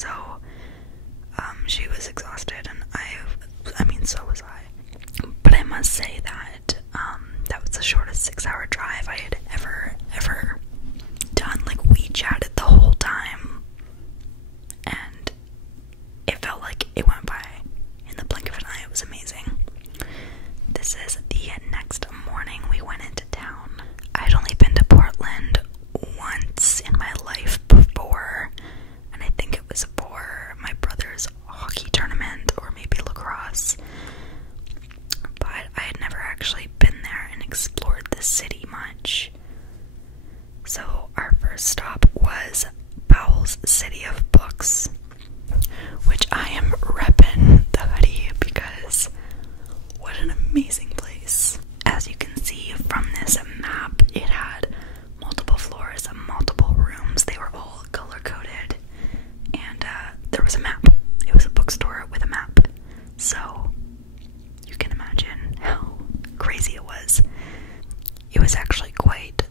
So she was exhausted, and I mean, so was I. But I must say that that was the shortest 6-hour drive I had ever done. Like, we chatted the whole time, and it felt like it went by in the blink of an eye. It was amazing. This is the next morning. We went into town. I'd only been to Portland once in my life before, and I think it was for my brother's hockey tournament or maybe lacrosse, but I had never actually been there and explored the city much. So our first stop was Powell's City of Books, which I am repping the hoodie because what an amazing place. As you can see from this map, it had multiple floors and multiple rooms. They were all color-coded, and there was a map. It was a bookstore with a map. So you can imagine how crazy it was. It was actually quite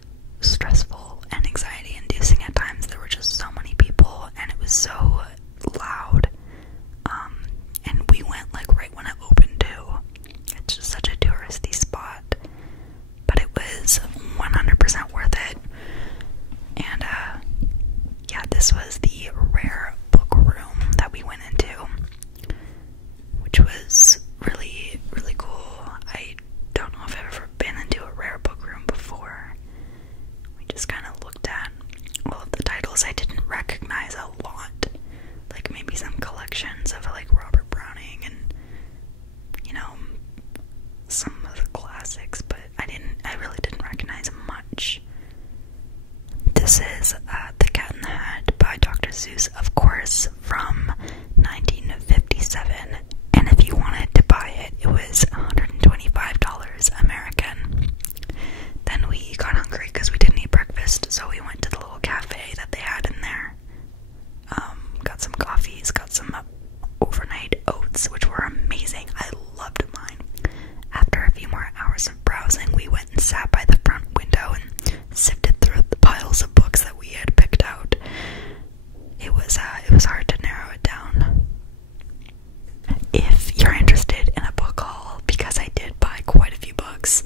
stressful and anxiety-inducing at times. There were just so many people, and it was so loud. And we went like right when it opened too. It's just such a touristy spot, but it was 100% worth it. And yeah, this was the rare book room that we went into, which was really, really cool. I don't know if I've ever been into a rare book room before. We just kind of looked at all of the titles I didn't recognize a lot, like maybe some collections of like Robert Browning and, you know, some of the classics, but I really didn't recognize much. This is The Cat in the Hat by Dr. Seuss, of course, from 1957, and if you wanted to buy it, it was $125 American. Then we got hungry because we didn't eat breakfast, so we went to the little cafe that they had in there. Got some coffees, got some overnight oats, which were amazing. I loved mine. After a few more hours of browsing, we went and sat by the front window and sifted through the piles of books that we had picked out. It was hard to narrow it down. If you're interested in a book haul, because I did buy quite a few books,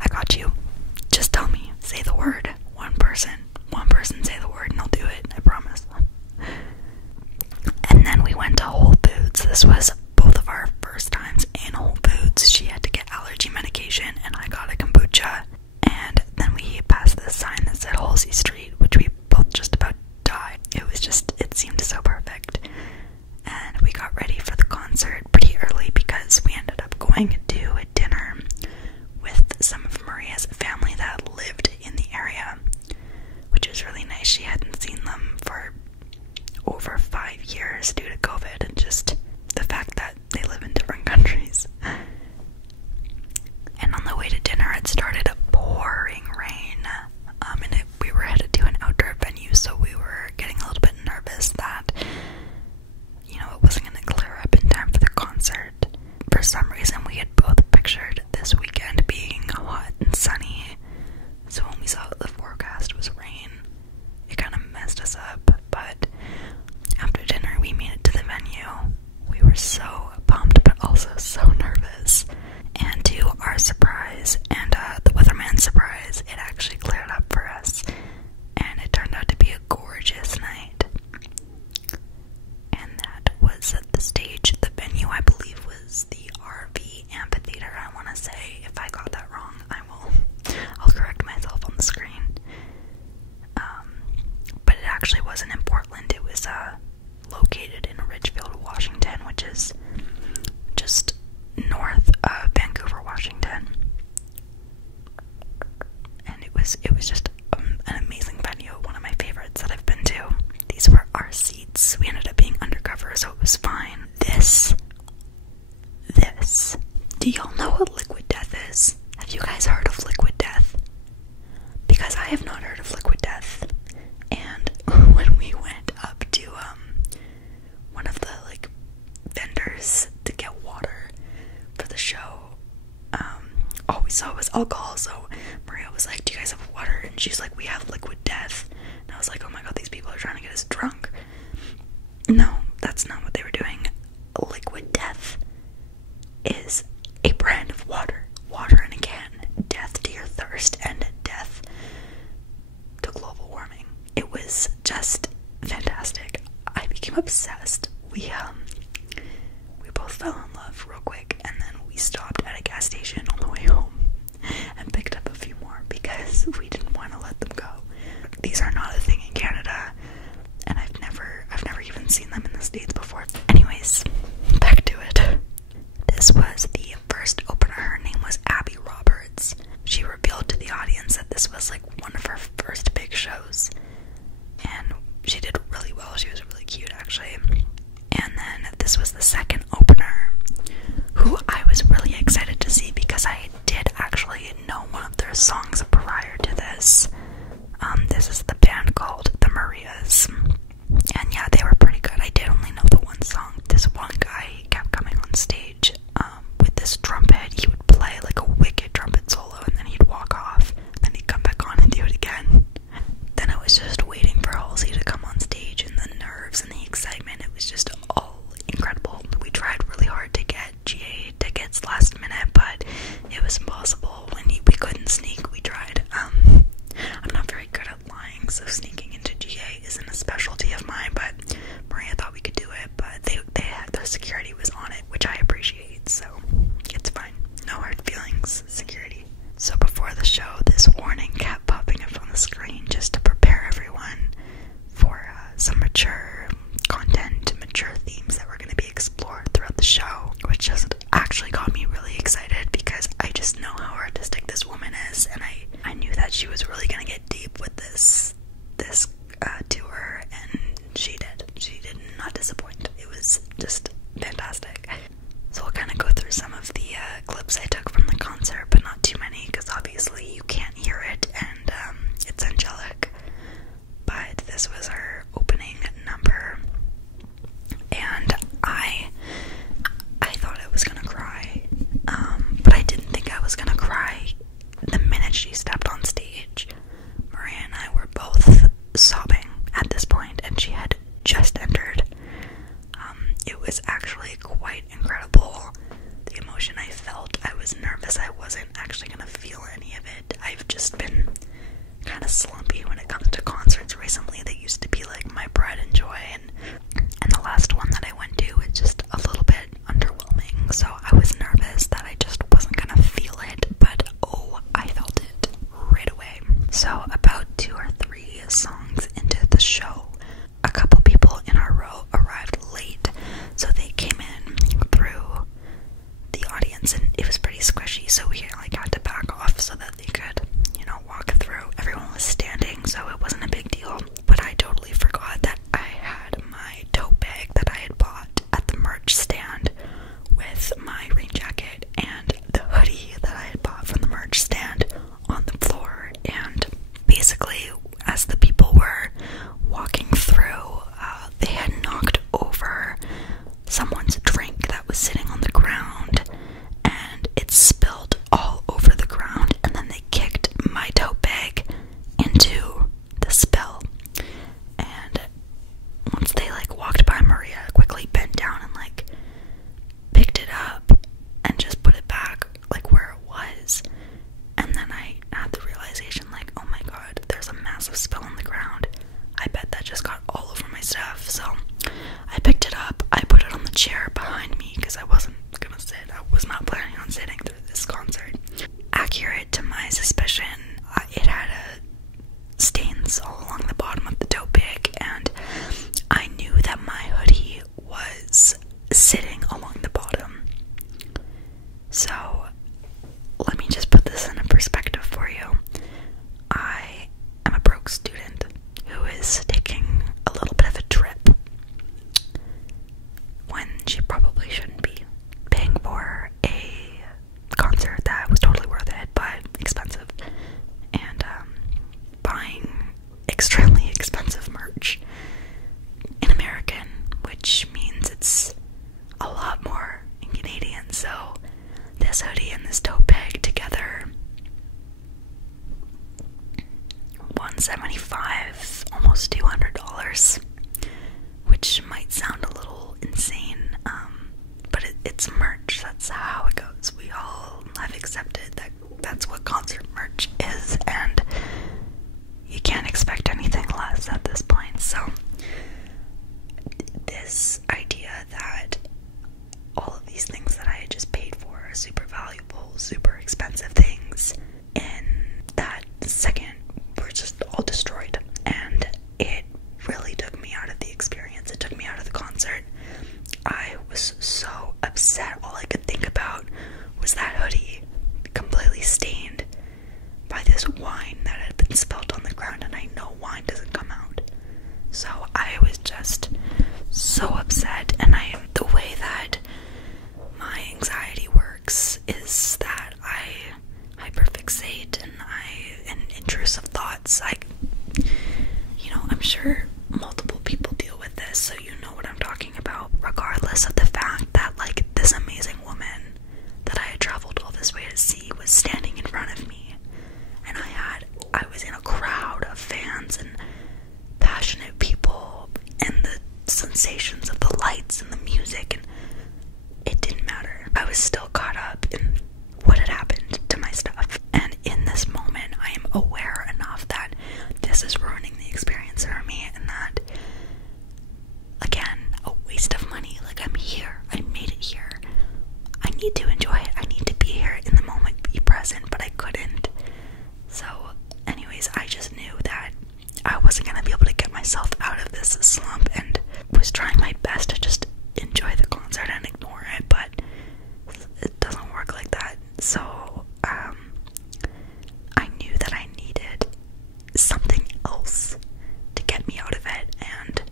I got you. Just tell me, say the word. One person say the word and I'll do it, I promise. And then we went to Whole Foods. This was both of our first times in Whole Foods. She had to get allergy medication and I got a kombucha. And then we passed this sign that said Halsey Street, which we both just about died. It seemed so perfect. And we got ready for the concert pretty early because we ended up going to a dinner with some of Maria's family that lived in the area, which was really nice. She hadn't seen them for over 5 years due to COVID and just the fact that they live in different countries. And on the way to dinner, it started pouring rain, and we were headed to an outdoor venue, so we were getting a little bit nervous that, you know, it wasn't going to clear up in time for the concert. For some reason, we had both pictured this weekend being hot and sunny, so when we saw that the forecast was rain, it kind of messed us up. But after dinner, we made it to the venue. We were so pumped, but also so nervous. And to our surprise, and the weatherman's surprise, it actually cleared up for us. And it turned out to be a gorgeous night. And that was at the stage. The venue, I believe, was the RV Amphitheater, I want to say. If I got that wrong, I'll correct myself on the screen. But it actually wasn't in Portland. It was located in Ridgefield, Washington, which is just north of Vancouver, Washington. And it was just an amazing venue, one of my favorites that I've been to. These were our seats. We ended up being undercover, so it was fine. This. Do y'all know what Liquid Death is? Have you guys heard of Liquid Death? Because I have not heard of Liquid Death. And when we went up to one of the like vendors to get water for the show, all we saw was alcohol. So Maria was like, "Do you guys have water?" And she's like, "We have Liquid Death." And I was like, "Oh my god, these people are trying to get us drunk." became obsessed. We both fell in love real quick, and then we stopped at a gas station on the way home and picked up a few more because we didn't want to let them go. These are not a thing in Canada, and I've never even seen them in the States before. Anyways, back to it. This was the first opener. Her name was Abby Roberts. She revealed to the audience that this was like one of her first big shows, and she did really well. She was really cute, actually. And then this was the second opener, who I was really excited to see because I did actually know one of their songs prior to this. This is the band called The Marias, and yeah, they were pretty good. I did only know the one song. This one guy kept coming on stage with this trumpet. He would play like a wicked trumpet solo, and then he'd walk off, and then he'd come back on and do it again. Then I was just waiting for Halsey to come on stage, and the nerves and the excitement, it was just all incredible. We tried really hard to get GA tickets last minute, but it was impossible. When we couldn't sneak, we tried. I'm not very good at lying, so sneaking into GA isn't a specialty of mine, but Maria thought we could do it, but they had, their security was on it, which I appreciate, so it's fine. No hard feelings, security. So before the show, this warning kept popping up on the screen just to prepare everyone for some mature content, mature themes that were going to be explored throughout the show, which just actually got me really excited because I just know how artistic this woman is, and I knew that she was really going to get deep with this tour, and she did. She did not disappoint. It was just fantastic. So I'll kind of go through some of the clips I took from the concert, but not too many because obviously you can't hear it, and it's angelic. But this was her opening number, and I thought I was gonna cry, but I didn't think I was gonna cry the minute she stepped on stage. Maria and I were both sobbing at this point, and she had just entered. It was actually quite incredible, the emotion I felt. I was nervous I wasn't actually gonna feel any of it. I've just been kind of slumpy when it comes to concerts recently. They used to be like my pride and joy, and the last one that I went to was just a little bit underwhelming, so I was nervous that I just wasn't gonna feel it, but oh, I felt it right away. So about 2 or 3 songs into the show, a couple people in our row arrived late, so they came in through the audience, and it was pretty squishy, so we like had to back off so that they could, walk through. Everyone was standing, so it wasn't a big deal, but I totally forgot that I had my tote bag that I had bought at the merch stand with my rain jacket and the hoodie that I had bought from the merch stand on the floor. And basically, as the people were walking through, they had knocked over someone's drink that was sitting on the ground, and it spilled all over the ground, and then they kicked my tote bag into the spill. And once they walked by, Maria quickly bent down and picked it up and just put it back where it was. And then I had the realization oh my god, there's a massive spill on the ground. I bet that just got all over my stuff. So I picked it up, I put it on the chair behind me because I wasn't gonna sit. I was not planning on sitting through this concert. Accurate to my suspicion, it had stains all along the bottom of the tote bag, and I knew that my hoodie was sitting along the bottom. So let me just put this in a perspective for you. I am a broke student who is taking a little bit of a trip when she probably shouldn't be, paying for a concert that was totally worth it but expensive, and buying extremely expensive merch in American, which means it's a upset. All I could think about was that hoodie, completely stained by this wine that had been spilled on the ground, and I know wine doesn't come out. So I was just so upset, and the way that my anxiety works is that I hyperfixate and intrusive thoughts. I'm sure multiple people deal with this, so you know what I'm talking about, regardless of the fact that, like, this amazing woman that I had traveled all this way to see was standing in front of me, and I was in a crowd of fans and passionate people, and the sensations of the lights and the music, and it didn't matter. I was still caught up in what had happened to my stuff, and in this moment I am aware enough that this is ruining the experience for me, and that, again, a waste of money. Like, I'm here, I made it here, I need to enjoy it, I need to be here in the moment, be present, but I couldn't. So anyways, I just knew that I wasn't going to be able to get myself out of this slump, and was trying my best to just enjoy the concert and ignore it, but it doesn't work like that. So I knew that I needed something else to get me out of it, and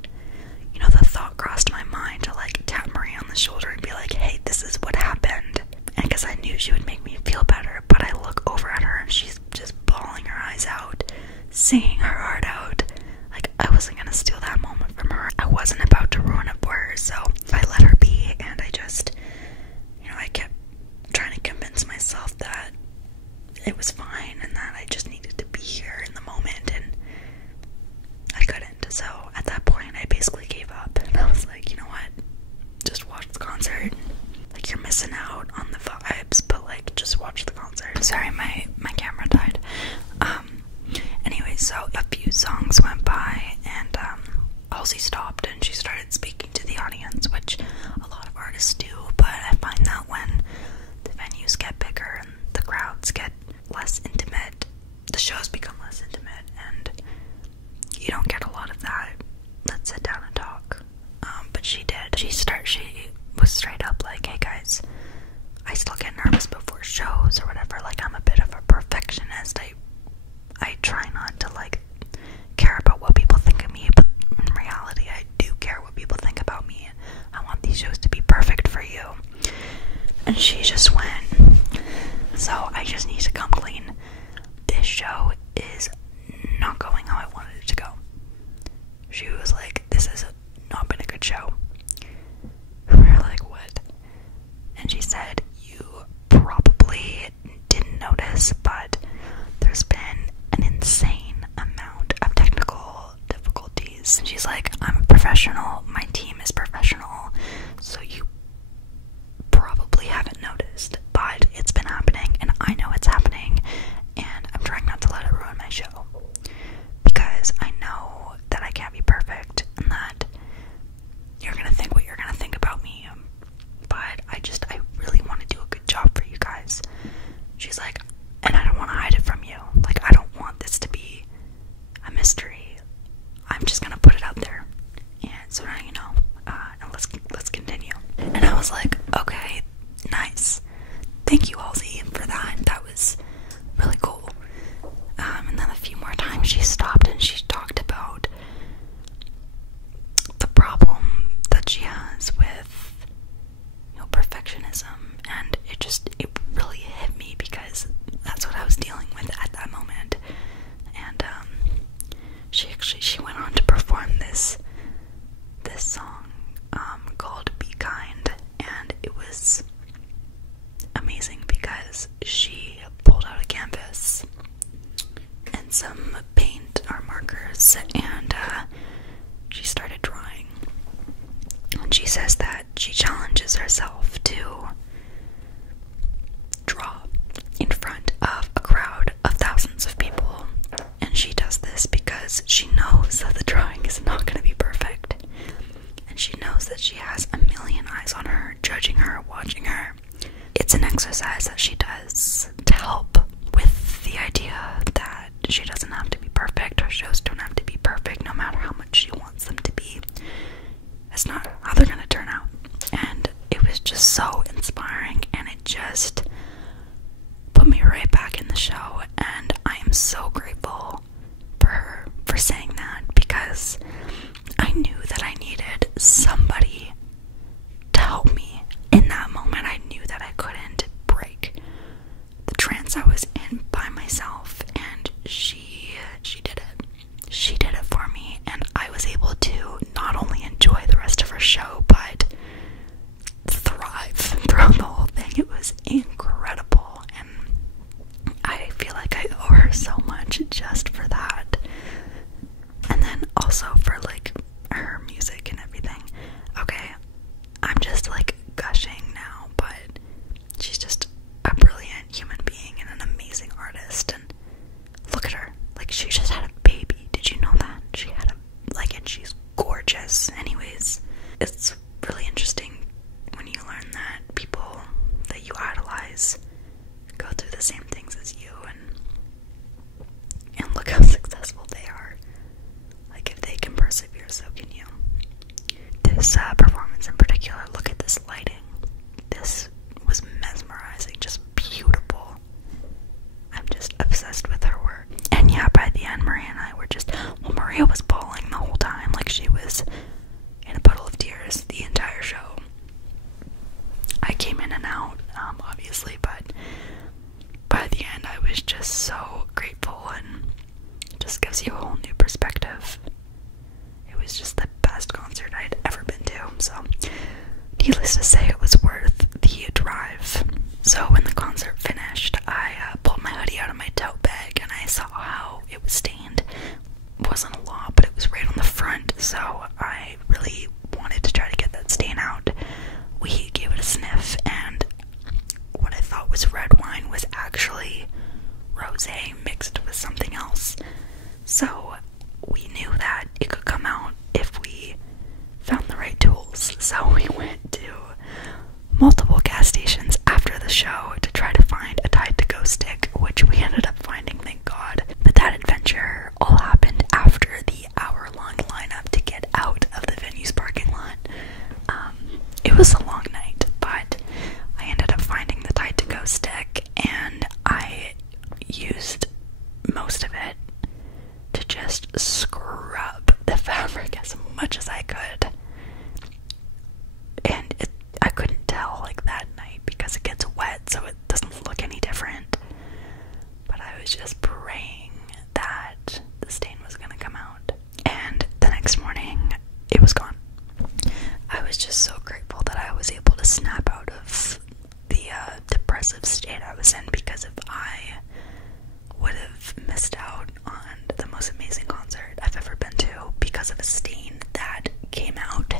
the thought crossed my mind to, like, tap Marie on the shoulder and be like, hey, this is what happened, and because I knew she would make me feel better. But I look over at her and she's just bawling her eyes out, singing her heart out. Like, I wasn't gonna steal that moment from her. I wasn't about to ruin it for her, so I let her be, and I just, I kept trying to convince myself that it was fine and that I just needed to be here in the moment, and I couldn't. So at that point I basically gave up, and I was like, you know what, just watch the concert. Like, you're missing out on the vibes, but, like, just watch the concert. Sorry, my camera died. Anyway, so a few songs went by, and Halsey stopped and she started speaking to the audience, which a lot of artists do, but I find that when the venues get bigger and the crowds get less intimate, the shows become less intimate, and you don't get a lot of that. Let's sit down and talk. But she did. She was straight up like, hey guys, I still get nervous before shows or whatever. Like, I'm a bit of a perfectionist. I try not to, like, care about what people think of me, but in reality I do care what people think about me. I want these shows to be perfect for you. And she just went, so I just need to come clean. This show is not going how I wanted it to go. She was like, this has not been a good show. We were like, what? And she said, you probably didn't notice, but there's been an insane amount of technical difficulties. And she's like, I'm a professional, my team is professional, so you probably haven't noticed, but it's been happening, and I know it's happening, and I'm trying not to let it ruin my show, because I know that I can't be perfect, and that you're gonna think what you're gonna think about me, but I really want to do a good job for you guys. She's like, and I don't want to hide it from you. Like, I don't want this to be a mystery. I'm just gonna put it out there, and so now you know. And let's continue. And I was like, okay, nice. Thank you, Halsey, for that. That was really cool. And then a few more times she stopped and she talked about the problem that she has with, perfectionism, and it really hit me, because that's what I was dealing with at that moment. And she went on to perform this song called Be Kind, and it was amazing because she pulled out a canvas and some paint or markers, and she started drawing. And she says that she challenges herself to draw in front of a crowd of thousands of people, and she does this because she knows that the drawing is not going to be perfect, and she knows that she has a million eyes on her, judging her, watching her. It's an exercise that she does to help with the idea that she doesn't have to be perfect, her shows don't have to be perfect, no matter how much she wants them to be. That's not how they're gonna turn out. And it was just so it's really interesting when you learn that people that you idolize go through the same things as you, and look how successful they are. Like, if they can persevere, so can you. This performance in particular, look at this lighting. This was mesmerizing, just beautiful. I'm just obsessed with her work. And yeah, by the end, Maria and I were well, Maria was bawling the whole time, like she was in a puddle of tears the entire show. I came in and out, obviously, but by the end, I was just so grateful, and it just gives you a whole new perspective. It was just the best concert I'd ever been to, so needless to say, it was worth the drive. So when the concert finished, I pulled my hoodie out of my tote bag, and I saw how it was stained. It wasn't a lot, but it was right on the front, so I really wanted to try to get that stain out. We gave it a sniff, and what I thought was red wine was actually rosé mixed with something else. So we knew that it could come out if we found the right tools. So we went to multiple gas stations after the show to try to find a Tide to Go stick, which we ended up finding, thank God. But that adventure all happened after the hour-long lineup to get out of the venue's parking lot. It was a long night, but I ended up finding the Tide to Go stick, and I used most of it to just scrub the fabric as much as I could. And I couldn't tell, like, that night because it gets wet, so it doesn't look any different. But I was just praying that the stain was gonna come out. And the next morning, it was gone. I was just so grateful that I was able to snap out of the depressive state I was in, because if I would have missed out on the most amazing concert I've ever been to because of a stain that came out,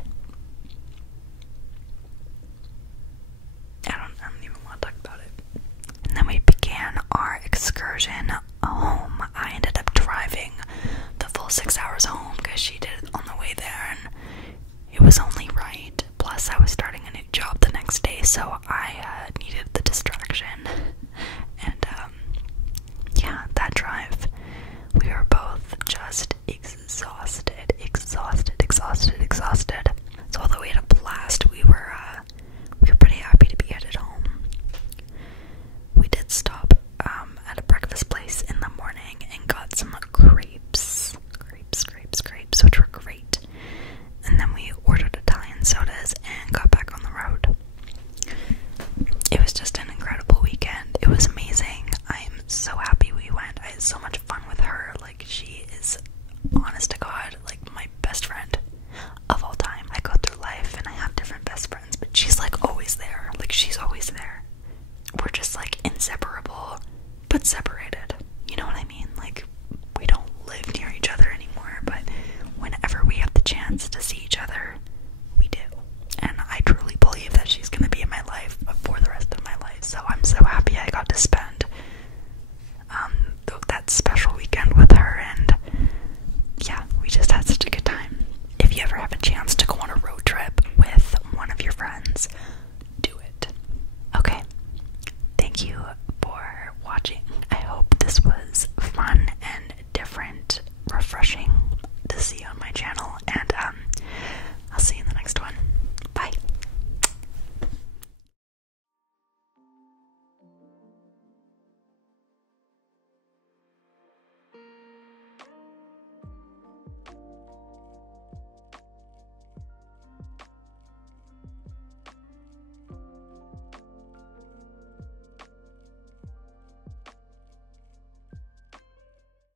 I don't even want to talk about it. And then we began our excursion home. I ended up driving the full 6 hours home because she did it on the way there, and it was only